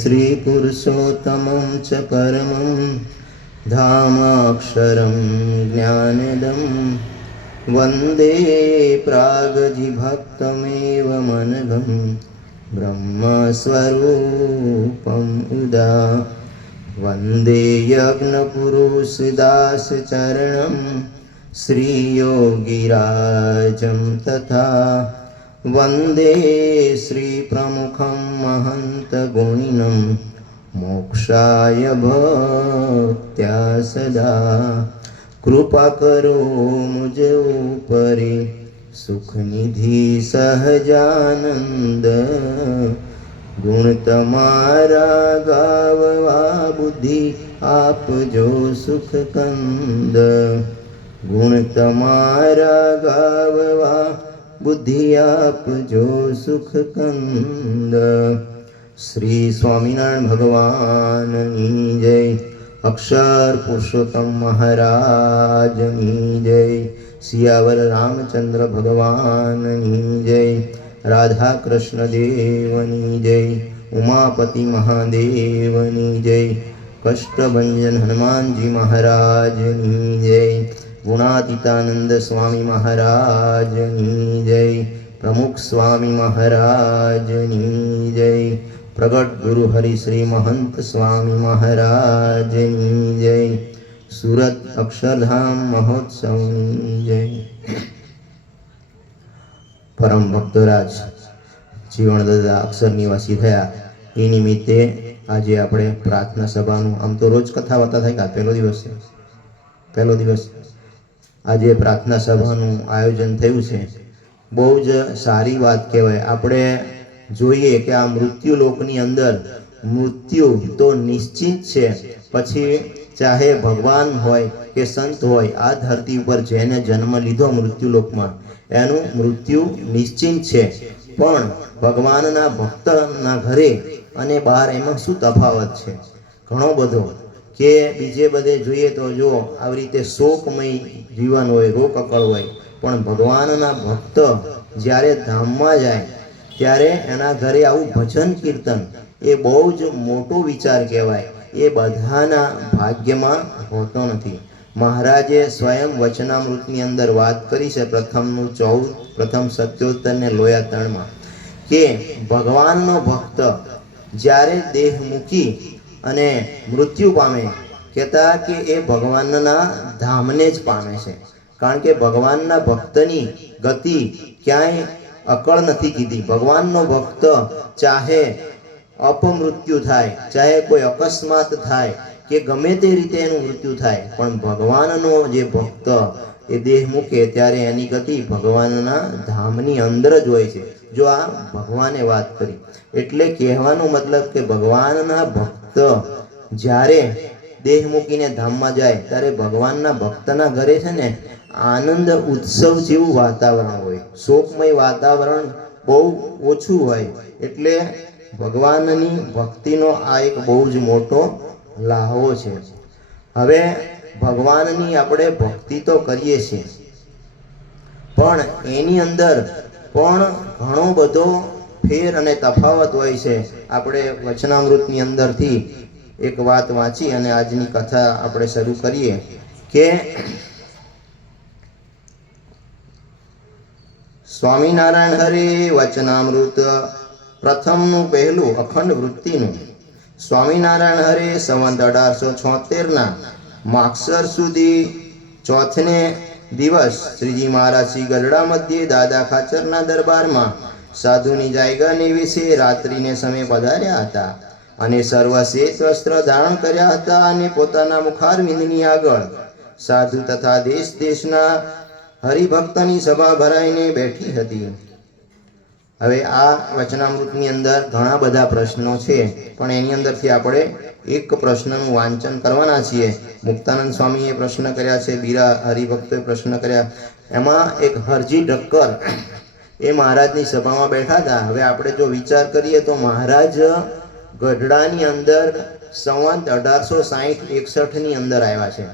श्रीपुरुषोत्तमं च परमं धामाक्षरं ज्ञानदं वन्दे प्रागजिभक्तमेव मनघं ब्रह्मस्वरूपम् उदा वन्दे यज्ञपुरुषदासचरणं श्रीयोगिराजं तथा वन्दे श्रीप्रमुखं महन्तगुणिनं मोक्षाय भक्त्या सदा कृपा करो मुझ ऊपरे सुखनिधि सहजानंद गुण तमारा गाववा बुद्धि आपजो सुख कंद गुण तमारा गाववा बुद्धि आपजो सुख कंद। श्री स्वामिनारायण भगवान की जय। अक्षर पुरुषोत्तम महाराज की जय। सियावर रामचंद्र भगवान की जय। राधा कृष्ण देवनी जय। उमापति महादेव की जय। कष्टभंजन हनुमान जी महाराज की जय। गुणातीतानंद स्वामी महाराज की जय। प्रमुख स्वामी महाराज की जय। प्रगट गुरु हरि श्री महंत स्वामी महाराज की जय। सूरत अक्षरधाम महोत्सव की जय। परम भक्तराज जीवनदादा अक्षर निवासी थया ए निमित्ते આજે આપણે પ્રાર્થના સભાનું આમ તો રોજ કથા વાર્તા થાય કે પહેલો દિવસ આજે પ્રાર્થના સભાનું આયોજન થયું છે। બહુ જ સારી વાત કહેવાય। આપણે જોઈએ કે આ મૃત્યુ લોકની અંદર મૃત્યુ તો નિશ્ચિત છે, પછી ચાહે ભગવાન હોય કે સંત હોય, આ ધરતી ઉપર જેને જન્મ લીધો મૃત્યુ લોકમાં એનું મૃત્યુ નિશ્ચિત છે। પણ ભગવાનના ભક્તના ઘરે અને બહાર એમાં શું તફાવત છે? ઘણો બધો કે બીજે બધે જોઈએ તો જો આવી રીતે શોકમય જીવન હોય, રોકકળ હોય, પણ ભગવાનના ભક્ત જ્યારે ધામમાં જાય ત્યારે એના ઘરે આવું ભજન કીર્તન એ બહુ જ મોટો વિચાર કહેવાય। એ બધાના ભાગ્યમાં હોતો નથી। મહારાજે સ્વયં વચનામૃતની અંદર વાત કરી છે, પ્રથમનું 14, પ્રથમ 77 ને લોયા 3 કે ભગવાનનો ભક્ત જ્યારે દેહ મૂકી અને મૃત્યુ પામે, કહેતા કે એ ભગવાનના ધામને જ પામે છે। કારણ કે ભગવાનના ભક્તની ગતિ ક્યાંય અકળ નથી કીધી। ભગવાનનો ભક્ત ચાહે અપમૃત્યુ થાય, ચાહે કોઈ અકસ્માત થાય કે ગમે તે રીતે એનું મૃત્યુ થાય, પણ ભગવાનનો જે ભક્ત એ દેહ મૂકે ત્યારે એની ગતિ ભગવાનના ધામની અંદર જ હોય છે। જો આ ભગવાને વાત કરી એટલે કહેવાનો મતલબ કે ભગવાનના ભક્ત જ્યારે દેહ મૂકીને ધામમાં જાય ત્યારે ભગવાનના ભક્તના ઘરે છે ને આનંદ ઉત્સવ જેવું વાતાવરણ હોય, શોકમય વાતાવરણ બહુ ઓછું હોય। એટલે ભગવાનની ભક્તિનો આ એક બહુ જ મોટો લાહવો છે। હવે ભગવાનની આપણે ભક્તિ તો કરીએ છીએ, પણ એની અંદર પણ ઘણો બધો ફેર અને તફાવત હોય છે। આપણે વચનામૃતની અંદરથી એક વાત વાંચી અને આજની કથા આપણે શરૂ કરીએ કે સ્વામિનારાયણ હરે વચનામૃત પ્રથમનું પહેલું અખંડ વૃત્તિનું સ્વામિનારાયણ હરે સંવંત 1876 માગસર સુધી ચોથને દિવસ શ્રીજી મહારાજ શ્રી ગરડા મધ્યે દાદા ખાચરના દરબારમાં સાધુની જાયગાને વિશે રાત્રિને સમય પધાર્યા હતા અને સર્વ શ્વેત વસ્ત્ર ધારણ કર્યા હતા અને પોતાના મુખારવિંદની આગળ સાધુ તથા દેશ દેશના હરિભક્તની સભા ભરાઈને બેઠી હતી। હવે આ વચનામૃતની અંદર ઘણા બધા પ્રશ્નો છે, પણ એની અંદરથી આપણે એક પ્રશ્નનું વાંચન કરવાના છીએ। મુક્તાનંદ સ્વામીએ પ્રશ્ન કર્યા છે, બીરા હરિભક્તોએ પ્રશ્ન કર્યા। એમાં એક હરજી ઠક્કર એ મહારાજની સભામાં બેઠા હતા। હવે આપણે જો વિચાર કરીએ તો મહારાજ ગઢડાની અંદર સંવંત 1860-61 ની અંદર આવ્યા છે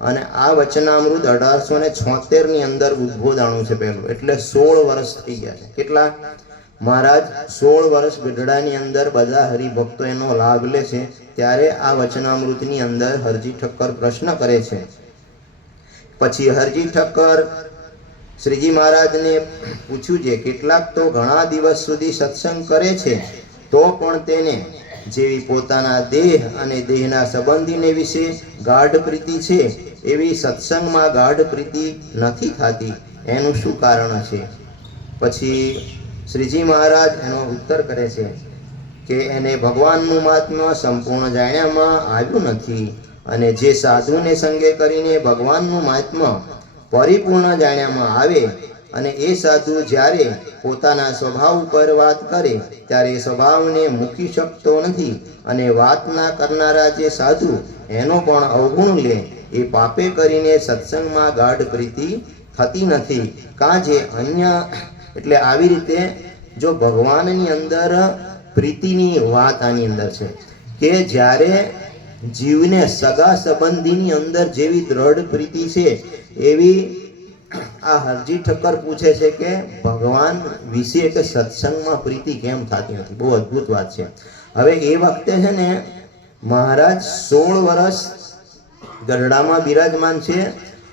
અને આ વચનામૃત 1876 ની અંદર ઉદ્બોધાણું છે પહેલું, એટલે 16 વર્ષ થઈ ગયા છે। કેટલા? મહારાજ 16 વર્ષ ગઢડાની અંદર બધા હરિભક્તો એનો લાભ લે છે ત્યારે આ વચનામૃતની અંદર હરજી ઠક્કર પ્રશ્ન કરે છે. પછી હરજી ઠક્કર શ્રીજી મહારાજને પૂછ્યું છે, કેટલાક તો ઘણા દિવસ સુધી સત્સંગ કરે છે તો પણ તેને જેવી પોતાના દેહ અને દેહના સંબંધીને વિશે ગાઢ પ્રીતિ છે એવી સત્સંગમાં ગાઢ પ્રીતિ નથી થતી, એનું શું કારણ છે? પછી શ્રીજી મહારાજ એનો ઉત્તર કરે છે કે એને ભગવાનનું મહાત્મ્ય સંપૂર્ણ જાણ્યામાં આવ્યું નથી, અને જે સાધુને સંગે કરીને ભગવાનનું મહાત્મ્ય પરિપૂર્ણ જાણ્યામાં આવે અને એ સાધુ જ્યારે પોતાના સ્વભાવ ઉપર વાત કરે ત્યારે સ્વભાવને મૂકી શકતો નથી, અને વાતના કરનારા જે સાધુ એનો પણ અવગુણ લે એ પાપે કરીને સત્સંગમાં ગાઢ પ્રીતિ થતી નથી. કાં જે અન્ય એટલે આવી રીતે જો ભગવાનની અંદર પ્રીતિની વાત આની અંદર છે કે જ્યારે જીવને સગા સંબંધીની અંદર જેવી દ્રઢ પ્રીતિ છે એવી આ હરજી ઠક્કર પૂછે છે કે ભગવાન વિશે કે સત્સંગમાં પ્રીતિ કેમ થતી નથી. બહુ અદ્ભુત વાત છે. હવે એ વખતે છે ને મહારાજ 16 વર્ષ ગઢડામાં બિરાજમાન છે,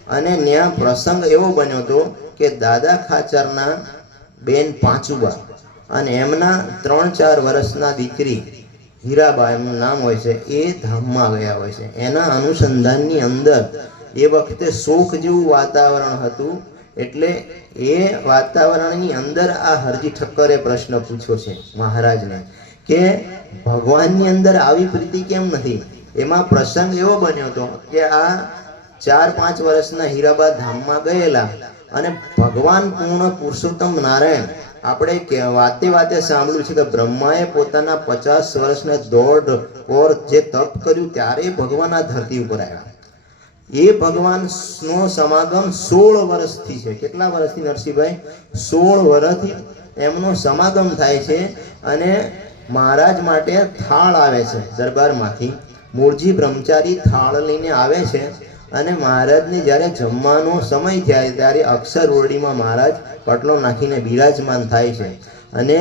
અને ત્યાં પ્રસંગ એવો બન્યો હતો કે દાદા ખાચરના બેન પાંચુબા અને એમના 3-4 વર્ષના દીકરી હીરાબા એમનું નામ હોય છે, એ ધામમાં ગયા હોય છે. એના અનુસંધાનની અંદર એ વખતે શોક જેવું વાતાવરણ હતું, એટલે એ વાતાવરણની અંદર આ હરજી ઠક્કરે પ્રશ્ન પૂછ્યો છે મહારાજને કે ભગવાનની અંદર આવી પ્રીતિ કેમ નથી. એમાં પ્રસંગ એવો બન્યો હતો કે આ 4-5 વર્ષના હીરાબા ધામમાં ગયેલા, અને ભગવાન પૂર્ણ પુરુષોત્તમ નારાયણ આપણે વાતે વાતે સાંભળ્યું છે કે બ્રહ્માએ પોતાના 50 વર્ષને દોઢ ઓર જે તપ કર્યું ત્યારે ભગવાન આ ધરતી ઉપર આવ્યા. એ ભગવાનનો સમાગમ 16 વર્ષથી છે. કેટલા વર્ષથી નરસિંહભાઈ? 16 વર્ષથી એમનો સમાગમ થાય છે. અને મહારાજ માટે થાળ આવે છે દરબારમાંથી. મૂળજી બ્રહ્મચારી થાળ લઈને આવે છે, અને મહારાજને જ્યારે જમવાનો સમય થાય ત્યારે અક્ષર ઓરડીમાં મહારાજ પટલો નાખીને બિરાજમાન થાય છે. અને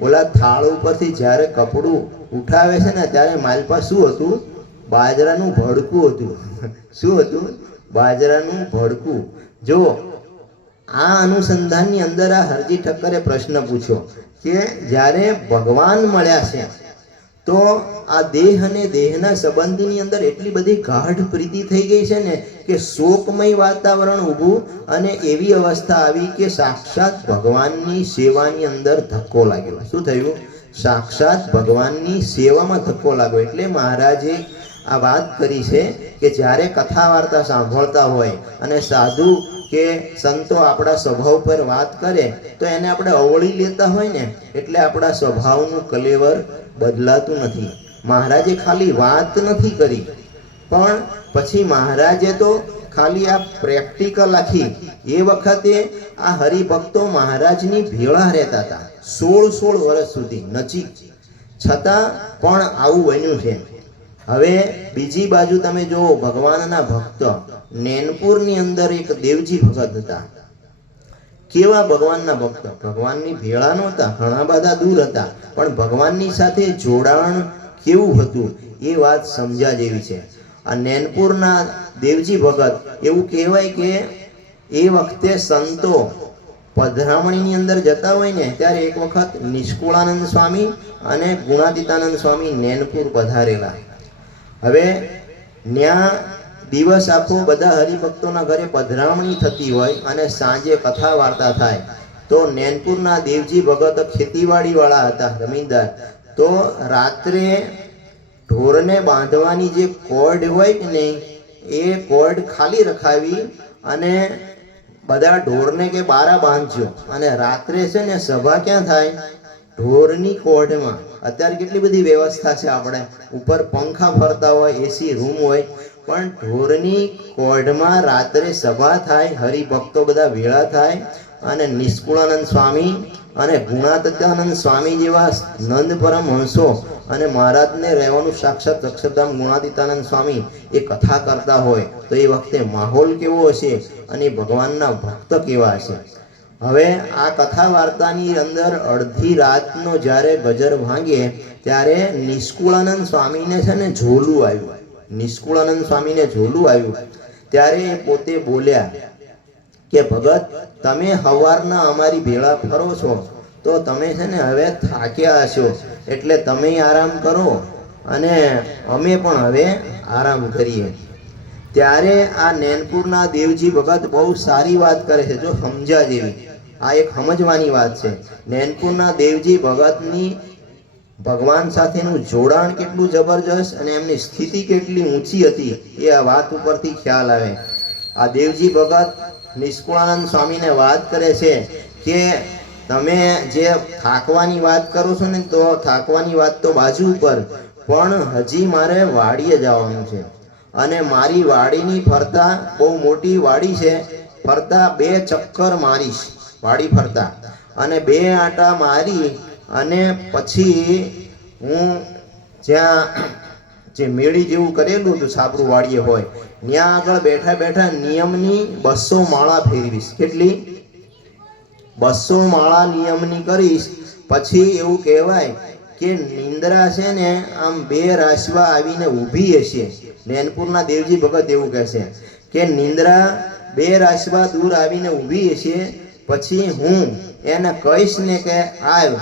ઓલા થાળ ઉપરથી જ્યારે કપડું ઉઠાવે છે ને ત્યારે માલપા શું હતું? બાજરાનું ભડકું હતું. શું હતું? બાજરાનું ભડકું. જો આ અનુસંધાનની અંદર આ હરજી ઠક્કરે પ્રશ્ન પૂછ્યો કે જ્યારે ભગવાન મળ્યા છે તો આ દેહ અને દેહના સંબંધની અંદર એટલી બધી ગાઢ પ્રીતિ થઈ ગઈ છે ને કે શોકમય વાતાવરણ ઊભું, અને એવી અવસ્થા આવી કે સાક્ષાત ભગવાનની સેવાની અંદર ધક્કો લાગ્યો. શું થયું? સાક્ષાત ભગવાનની સેવામાં ધક્કો લાગ્યો. એટલે મહારાજે આ વાત કરી છે કે જ્યારે કથા વાર્તા સાંભળતા હોય અને સાધુ કે સંતો આપણા સ્વભાવ પર વાત કરે તો એને આપણે અવળી લેતા હોય ને, એટલે આપણા સ્વભાવનું કલેવર બદલાતું નથી. મહારાજે ખાલી વાત નથી કરી, પણ પછી મહારાજે તો ખાલી આ પ્રેક્ટિકલ આખી એ વખતે આ હરિભક્તો મહારાજની ભેળા રહેતા હતા 16 વર્ષ સુધી નજીક, છતાં પણ આવું બન્યું છે. હવે બીજી બાજુ તમે જુઓ, ભગવાનના ભક્ત નેનપુરની અંદર એક દેવજી ભગત હતા. કેવા ભગવાનના ભક્ત? ભગવાનની ભેળા નહોતા, ઘણા બધા દૂર હતા, પણ ભગવાનની સાથે જોડાણ કેવું હતું એ વાત સમજ્યા જેવી છે. આ નેનપુરના દેવજી ભગત એવું કહેવાય કે એ વખતે સંતો પધરામણીની અંદર જતા હોય ને ત્યારે એક વખત નિષ્કુળાનંદ સ્વામી અને ગુણાતીતાનંદ સ્વામી નેનપુર પધારેલા. હવે ન્યા દિવસ આખો બધા હરિભક્તોના ઘરે પધરામણી થતી હોય અને સાંજે કથા વાર્તા થાય. તો નેનપુરના દેવજી ભગત ખેતીવાડી વાળા હતા, જમીનદાર. તો રાત્રે ઢોરને બાંધવાની જે કોર્ડ હોય કે નહીં, એ કોર્ડ ખાલી રખાવી અને બધા ઢોરને કે બારા બાંધજો, અને રાત્રે છે ને સભા ક્યાં થાય? ઢોરની કોર્ડમાં. અત્યારે કેટલી બધી વ્યવસ્થા છે, આપણે ઉપર પંખા ફરતા હોય, એસી રૂમ હોય, પણ ઢોરની કોર્ડમાં રાત્રે સભા થાય, હરિભક્તો બધા ભેળા થાય, અને નિષ્કુળાનંદ સ્વામી અને ગુણાતીતાનંદ સ્વામી જેવા નંદ પરમહંસો અને મહારાજને રહેવાનું સાક્ષાત અક્ષરધામ ગુણાતીતાનંદ સ્વામી એ કથા કરતા હોય તો એ વખતે માહોલ કેવો હશે અને ભગવાનના ભક્ત કેવા હશે. હવે આ કથા વાર્તાની અંદર અડધી રાતનો જ્યારે ગજર ભાંગે ત્યારે નિષ્કુળાનંદ સ્વામીને છે ને ઝોલું આવ્યું. નિષ્કુળાનંદ સ્વામીને ઝોલું આવ્યું ત્યારે એ પોતે બોલ્યા કે ભગત, તમે સવારના અમારી ભેળા ફરો છો તો તમે છે ને હવે થાક્યા હશો, એટલે તમે આરામ કરો અને અમે પણ હવે આરામ કરીએ. ત્યારે આ નૈનપુરના દેવજી ભગત બહુ સારી વાત કરે છે, જો સમજ્યા જેવી. આ એક સમજવાની વાત છે. નૈનપુરના દેવજી ભગતની ભગવાન સાથેનું જોડાણ કેટલું જબરજસ્ત અને એમની સ્થિતિ કેટલી ઊંચી હતી એ આ વાત ઉપરથી ખ્યાલ આવે. આ દેવજી ભગત નિષ્કુળાનંદ સ્વામીને વાત કરે છે કે તમે જે થાકવાની વાત કરો છો ને, તો થાકવાની વાત તો બાજુ ઉપર, પણ હજી મારે વાડીએ જવાનું છે અને મારી વાડીની ફરતા, બહુ મોટી વાડી છે, ફરતા 2 ચક્કર મારીશ વાડી ફરતા, અને 2 આંટા મારી અને પછી હું જ્યાં જે મેળી જેવું કરેલું હતું છાપરું વાડીએ હોય ત્યાં આગળ બેઠા બેઠા નિયમની 200 માળા ફેરવીશ. કેટલી? 200 માળા નિયમની કરીશ. પછી એવું કહેવાય કે નિંદ્રા છે ને આમ 2 રાશવા આવીને ઊભી હશે. નૈનપુરના દેવજી ભગત એવું કહેશે કે નિંદ્રા 2 રાશવા દૂર આવીને ઊભી હશે. પછી હું એને કહીશ ને કે આવ,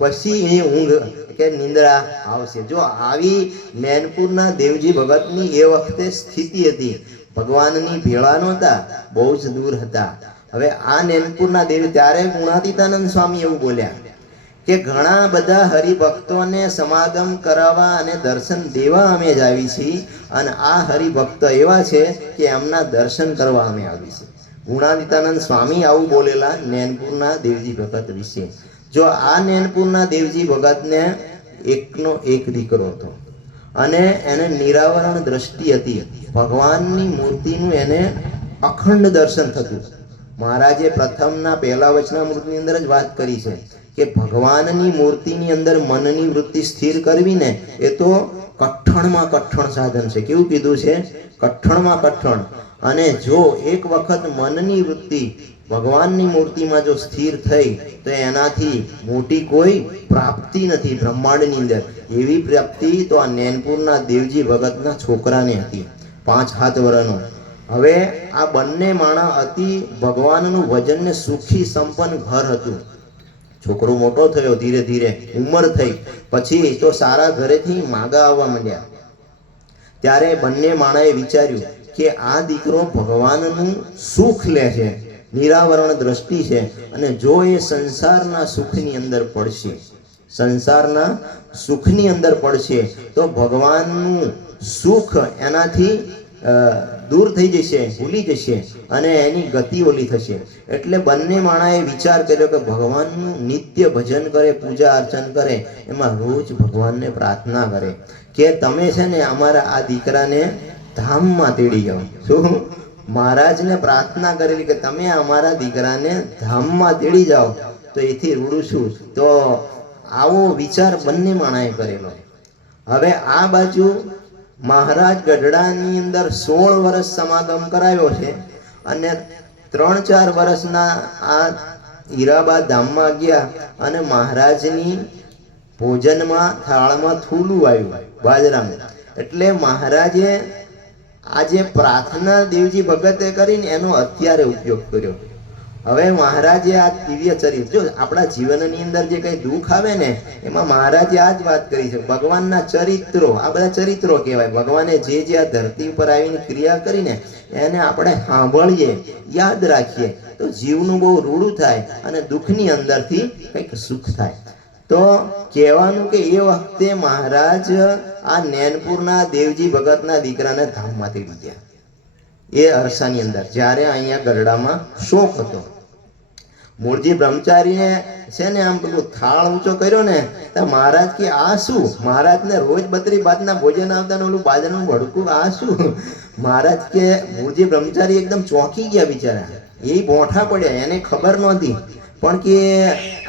પછી એ ઊંઘ કે નિંદ્રા આવશે. જો આવી નૈનપુરના દેવજી ભગતની એ વખતે સ્થિતિ હતી. ભગવાનની ભેળા નહોતા, બહુ જ દૂર હતા. હવે આ નૈનપુરના દેવ, ત્યારે ગુણાતીતાનંદ સ્વામી એવું બોલ્યા કે ઘણા બધા હરિભક્તોને સમાગમ કરાવવા અને દર્શન દેવા અમે જ આવી છીએ, અને આ હરિભક્ત એવા છે કે એમના દર્શન કરવા અમે આવી છીએ. ગુણાતીતાનંદ સ્વામી આવું બોલેલા નૈનપુરના દેવજી ભગત વિશે. જો આ નૈનપુરના દેવજી ભગતને એકનો એક દીકરો હતો અને એને નિરાવરણ દ્રષ્ટિ હતી. ભગવાનની મૂર્તિનું એને અખંડ દર્શન થતું. મહારાજે પ્રથમના પહેલા વચનામૃતની અંદર જ વાત કરી છે કે ભગવાનની મૂર્તિની અંદર મનની વૃત્તિ સ્થિર કરવી ને એ તો કઠણમાં કઠણ સાધન છે. કેવું કીધું છે? કઠણમાં કઠણ. અને જો એક વખત મનની વૃત્તિ ભગવાનની મૂર્તિમાં જો સ્થિર થઈ તો એનાથી મોટી કોઈ પ્રાપ્તિ નથી બ્રહ્માંડની અંદર. એવી પ્રાપ્તિ તો આ નૈનપુરના દેવજી ભગતના છોકરાને હતી, 5-7 વર્ષનો. હવે આ બંને માણા અતિ ભગવાનનું ભજન ને સુખી સંપન્ન ઘર હતું. છોકરો મોટો થયો, ધીરે ધીરે ઉંમર થઈ, પછી તો સારા ઘરેથી માગા આવવા માંડ્યા. ત્યારે બંને માણાએ વિચાર્યું કે આ દીકરો ભગવાનનું સુખ લે છે, નિરાવરણ દ્રષ્ટિ છે, અને જો એ સંસારના સુખની અંદર પડશે, સંસારના સુખની અંદર પડશે તો ભગવાનનું સુખ એનાથી દૂર થઈ જશે, ભૂલી જશે અને એની ગતિ ઓલી થશે. એટલે બંને માણાએ વિચાર કર્યો કે ભગવાનનું નિત્ય ભજન કરે, પૂજા અર્ચન કરે, એમાં રોજ ભગવાનને પ્રાર્થના કરે કે તમે છે ને અમારા આ દીકરાને ધામમાં તેડી જાઓ. શું? મહારાજને પ્રાર્થના કરેલી કે તમે અમારા દીકરાને ધામમાં તેડી જાઓ. તો એથી રૂડું છું. તો આવો વિચાર બંને માણાએ કરેલો. હવે આ બાજુ મહારાજ ગઢડાની અંદર 16 વર્ષ સમાગમ કરાવ્યો છે અને 3-4 વર્ષના આ હીરાબાદ ધામમાં ગયા અને મહારાજની ભોજનમાં થાળમાં થૂલું આવ્યું બાજરાનું. એટલે મહારાજે આજે પ્રાર્થના દેવજી ભગતે કરીને એનો અત્યારે ઉપયોગ કર્યો. હવે મહારાજે આ દિવ્ય ચરિત્ર, જો આપણા જીવનની અંદર જે કંઈ દુઃખ આવે ને એમાં મહારાજે આ જ વાત કરી છે. ભગવાનના ચરિત્રો, આ બધા ચરિત્રો કહેવાય. ભગવાને જે જે આ ધરતી ઉપર આવીને ક્રિયા કરીને એને આપણે સાંભળીએ, યાદ રાખીએ તો જીવનું બહુ રૂડું થાય અને દુઃખની અંદરથી કંઈક સુખ થાય. તો કહેવાનું કે એ વખતે મહારાજ આ નૈનપુરના દેવજી ભગતના દીકરાને ધામમાં તેડી ગયા એ અરસાની અંદર, જ્યારે અહીંયા ગઢડામાં શોક હતો. મૂળજી બ્રહ્મચારીને છે ને આમ પેલું થાળ ઊંચો કર્યો ને તો મહારાજ કે આ શું? મહારાજને રોજ 32 ભાતના ભોજન આવતા ને ઓલું બાજરાનું ભડકું, આ શું? મહારાજ કે મૂળજી બ્રહ્મચારી એકદમ ચોંકી ગયા બિચારા, એ બોઠા પડ્યા, એને ખબર નહોતી. પણ કે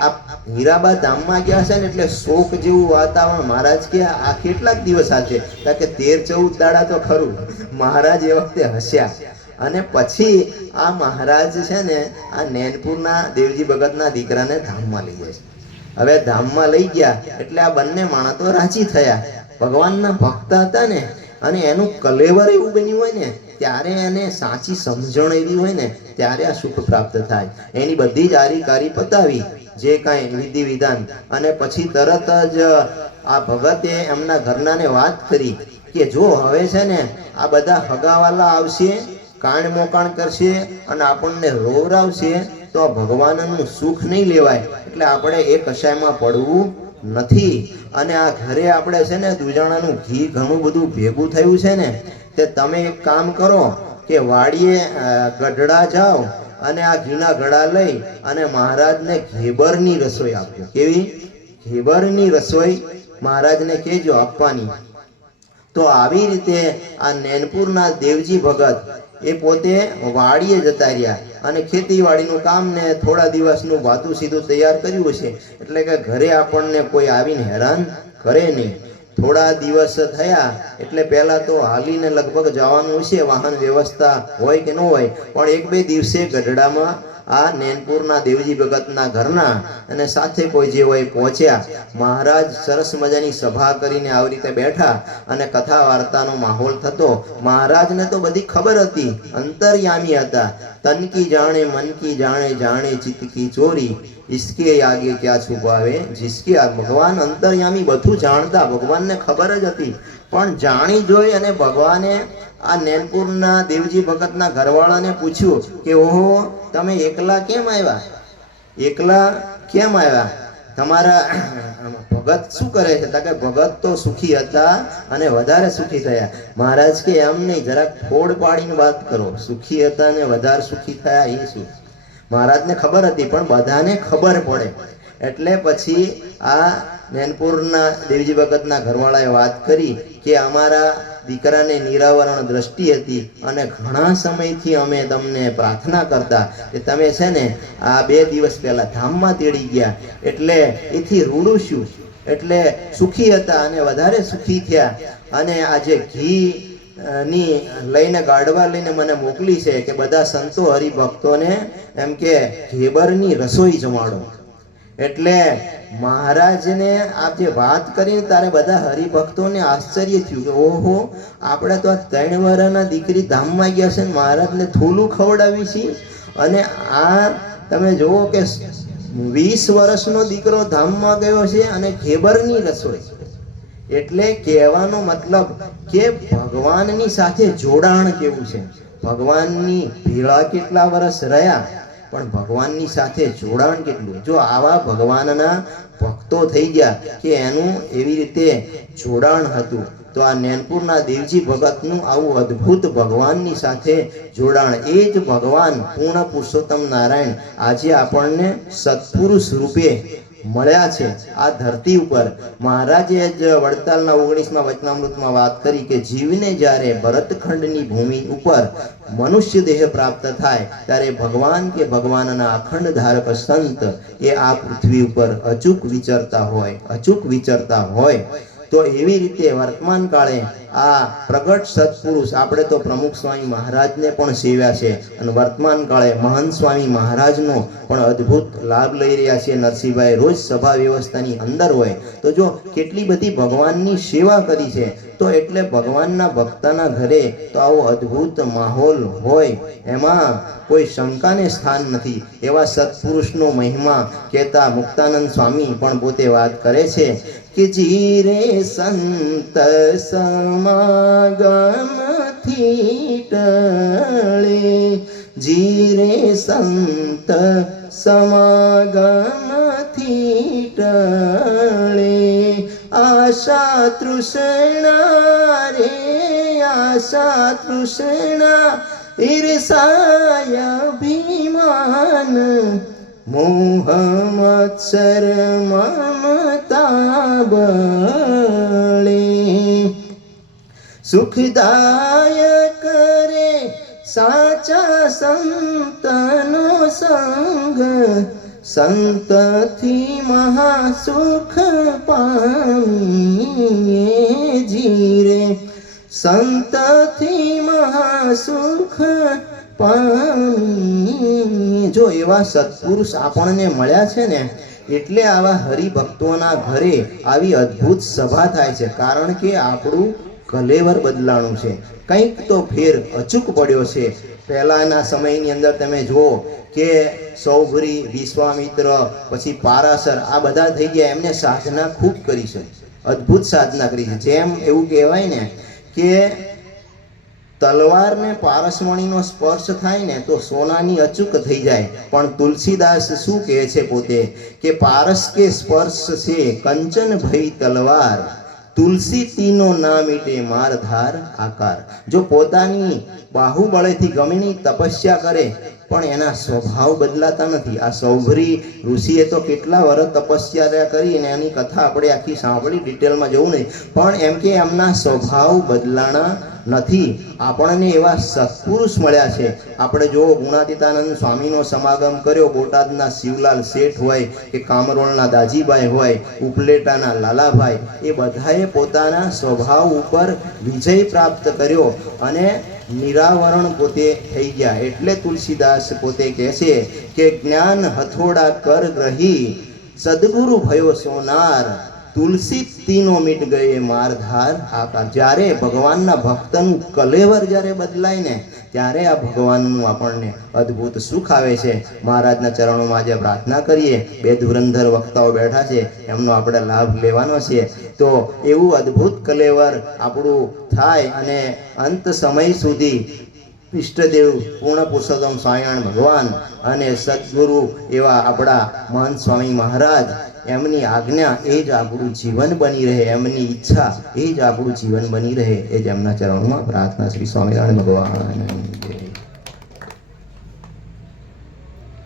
આ હીરાબા ધામમાં ગયા છે ને એટલે શોક જેવું વાતાવરણ. મહારાજ કે આ કેટલાક દિવસ આજે? કે 13-14 દાડા તો ખરું. મહારાજ એ વખતે હસ્યા અને પછી આ મહારાજ છે ને આ નૈનપુરના દેવજી ભગતના દીકરાને ધામમાં લઈ જાય છે. હવે ધામમાં લઈ ગયા એટલે આ બંને માણસ તો રાજી થયા. ભગવાનના ભક્ત હતા ને, અને એનું કલેવર એવું બન્યું હોય ને ત્યારે એને સાચી સમજણ એવી હોય ને ત્યારે આ સુખ પ્રાપ્ત થાય. એની બધી જ આરીકારી પતાવી, જે કાંઈ વિધિ વિધાન, અને પછી તરત જ આ ભગતે એમના ઘરનાને વાત કરી કે જો હવે છે ને આ બધા હગાવાલા આવશે, કાણ મોકાણ કરશે અને આપણને રોવરાવશે તો ભગવાનનું સુખ નહીં લેવાય. એટલે આપણે એ કશાયમાં પડવું નથી. અને આ ઘરે આપણે છે ને દુજાણાનું ઘી ઘણું બધું ભેગું થયું છે ને, તે તમે એક કામ કરો કે વાડીએ ગઢડા જાઓ અને આ ઘીના ગળા લઈ અને મહારાજને ઘેબરની રસોઈ આપજો. કેવી? ઘેબરની રસોઈ મહારાજને કહેજો આપવાની. તો આવી રીતે આ નૈનપુરના દેવજી ભગત એ પોતે વાડીએ જતા રહ્યા અને ખેતીવાડીનું કામ ને થોડા દિવસનું વાતું સીધું તૈયાર કર્યું છે, એટલે કે ઘરે આપણને કોઈ આવીને હેરાન કરે નહીં. થોડા દિવસ થયા એટલે પહેલા તો હાલીને લગભગ જવાનું છે, વાહન વ્યવસ્થા હોય કે ન હોય, પણ એક બે દિવસે ગઢડામાં આ નૈનપુરના દેવજી ભગતના ઘરના અને સાથે કોઈ જે હોય પહોંચ્યા. મહારાજ સરસ મજાની સભા કરીને આવી રીતે બેઠા અને કથા વાર્તાનો માહોલ થતો. મહારાજને તો બધી ખબર હતી, અંતર્યામી હતા. તન કી જાણે મન કી જાણે, જાણે ચિત્ત કી ચોરી, इसके आगे क्या छुपावे जिसके आगे. ભગવાન અંતર્યામી બધું જાણતા, ભગવાનને ખબર જ હતી. પણ જાણી જોઈ અને ભગવાને આ નૈનપુરના દેવજી ભગતના ઘરવાળાને પૂછ્યું કે ઓહો તમે એકલા કેમ આવ્યા? એકલા કેમ આવ્યા? તમારા ભગત શું કરે છે? કે ભગત તો સુખી હતા અને વધારે સુખી થયા. મહારાજ કે એમ નહીં, જરાક ફોડ પાડીને વાત કરો. સુખી હતા અને વધારે સુખી થયા એ શું? મહારાજને ખબર હતી પણ બધાને ખબર પડે. એટલે પછી આ નૈનપુરના દેવજી ભગતના ઘરવાળાએ વાત કરી કે અમારા દીકરાને નિરાવરણ દ્રષ્ટિ હતી અને ઘણા સમયથી અમે તમને પ્રાર્થના કરતા કે તમે છે ને આ 2 દિવસ પહેલા ધામમાં તેડી ગયા, એટલે એથી રૂડું શું? એટલે સુખી હતા અને વધારે સુખી થયા. અને આજે ઘી ની લઈને ગાડવા લઈને મને મોકલી છે કે બધા સંતો હરિભક્તોને એમ કે ઘેબરની રસોઈ જમાડો. એટલે મહારાજને આ જે વાત કરીને તારે બધા હરિભક્તોને આશ્ચર્ય થયું કે ઓહો આપણે તો આ 3 વર્ષના દીકરી ધામમાં ગયા છે ને મહારાજને થોલું ખવડાવી છે. અને આ તમે જુઓ કે 20 વર્ષનો દીકરો ધામમાં ગયો છે અને ઘેબરની રસોઈ. એટલે કહેવાનો મતલબ કે ભગવાનની સાથે જોડાણ કેવું છે, ભગવાનની ભેળા કેટલા વર્ષ રહ્યા પણ ભગવાનની સાથે જોડાણ કેટલું. જો આવા ભગવાનના ભક્તો થઈ ગયા કે એનું એવી રીતે જોડાણ હતું, તો આ નૈનપુરના દેવજી ભગતનું આવું અદ્ભુત ભગવાનની સાથે જોડાણ, એ જ ભગવાન પૂર્ણ પુરુષોત્તમ નારાયણ આજે આપણને સત્પુરુષ રૂપે મળ્યા છે આ ધરતી ઉપર. મહારાજે જ વડતાલના 19મા વચનામૃતમાં વાત કરી કે જીવને જ્યારે ભરતખંડની ભૂમિ ઉપર મનુષ્ય દેહ પ્રાપ્ત થાય ત્યારે ભગવાન કે ભગવાનના અખંડ ધારક સંત એ આ પૃથ્વી ઉપર અચૂક વિચરતા હોય. તો એવી રીતે વર્તમાન કાળે આ પ્રગટ સત્પુરુષ આપણે તો પ્રમુખ સ્વામી મહારાજને પણ સેવ્યા છે અને વર્તમાન કાળે મહંત સ્વામી મહારાજનો પણ અદ્ભુત લાભ લઈ રહ્યા છે. નરસિંહભાઈ રોજ સભા વ્યવસ્થાની અંદર હોય તો જો કેટલી બધી ભગવાનની સેવા કરી છે, તો એટલે ભગવાનના ભક્તના ઘરે તો આવો અદ્ભુત માહોલ હોય એમાં કોઈ શંકાને સ્થાન નથી. એવા સત્પુરુષનો મહિમા કહેતા મુક્તાનંદ સ્વામી પણ પોતે વાત કરે છે કે જીરે સંત સમાગમથી ટળે, જીરે સંત સમાગમથી ટળે, આશા તૃષ્ણા રે આશા તૃષ્ણા, ઈર્ષાય અભિમાન, મોહ મત્સર મમતા બળે, સુખદાયક રે સાચા સંતનો સંગ, સંતથી મહાસુખ પામીએ જીરે, સંતથી મહાસુખ પામી. જો એવા સત્પુરુષ આપણને મળ્યા છે ને એટલે આવા હરિભક્તોના ઘરે આવી અદ્ભુત સભા થાય છે. કારણ કે આપણું કલેવર બદલાણું છે, કંઈક તો ફેર અચૂક પડ્યો છે. પહેલાના સમયની અંદર તમે જુઓ કે સૌભરી, વિશ્વામિત્ર, પછી પારાશર, આ બધા થઈ ગયા. એમને સાધના ખૂબ કરી છે, અદ્ભુત સાધના કરી છે. જેમ એવું કહેવાય ને કે તલવારને પારસમણીનો સ્પર્શ થાય ને તો સોનાની અચૂક થઈ જાય. પણ તુલસીદાસ શું કહે છે પોતે કે પારસ કે સ્પર્શ છે કંચન ભઈ તલવાર, તુલસી તીનો ના મીટે માર ધાર આકાર. જો પોતાની બાહુબળેથી ગમેની તપસ્યા કરે પણ એના સ્વભાવ બદલાતા નથી. આ સૌભરી ઋષિએ તો કેટલા વર્ષ તપસ્યા કરી અને એની કથા આપણે આખી સાંભળી, ડિટેલમાં જવું નહીં. પણ એમ કે એમના સ્વભાવ બદલાણા નથી. આપણને એવા સત્પુરુષ મળ્યા છે. આપણે જો ગુણાતીતાનંદ સ્વામીનો સમાગમ કર્યો, બોટાદના શિવલાલ શેઠ હોય કે કામરોળના દાજીભાઈ હોય, ઉપલેટાના લાલાભાઈ, એ બધાએ પોતાના સ્વભાવ ઉપર વિજય પ્રાપ્ત કર્યો અને નિરાવરણ પોતે થઈ ગયા. એટલે તુલસીદાસ પોતે કહે છે કે જ્ઞાન હથોડા કર ગ્રહી, સદગુરુ ભયો સોનાર, તુલસી તીનો મીટ ગયે મારધાર આકાર. જ્યારે ભગવાનના ભક્તનું કલેવર જ્યારે બદલાય ને ત્યારે આ ભગવાનનું આપણને અદ્ભુત સુખ આવે છે. મહારાજના ચરણોમાં આજે પ્રાર્થના કરીએ. બે ધુરંધર વક્તાઓ બેઠા છે, એમનો આપણે લાભ લેવાનો છે. તો એવું અદ્ભુત કલેવર આપણું થાય અને અંત સમય સુધી ઈષ્ટદેવ પૂર્ણ પુરુષોત્તમ સ્વામિનારાયણ ભગવાન અને સદગુરુ એવા આપણા મહંત સ્વામી મહારાજ, એમની આજ્ઞા એ જ આપણું જીવન બની રહે, એમની ઈચ્છા એ જ આપણું જીવન બની રહે. એ જ એમના ચરણોમાં પ્રાર્થના. શ્રી સ્વામિનારાયણ ભગવાન.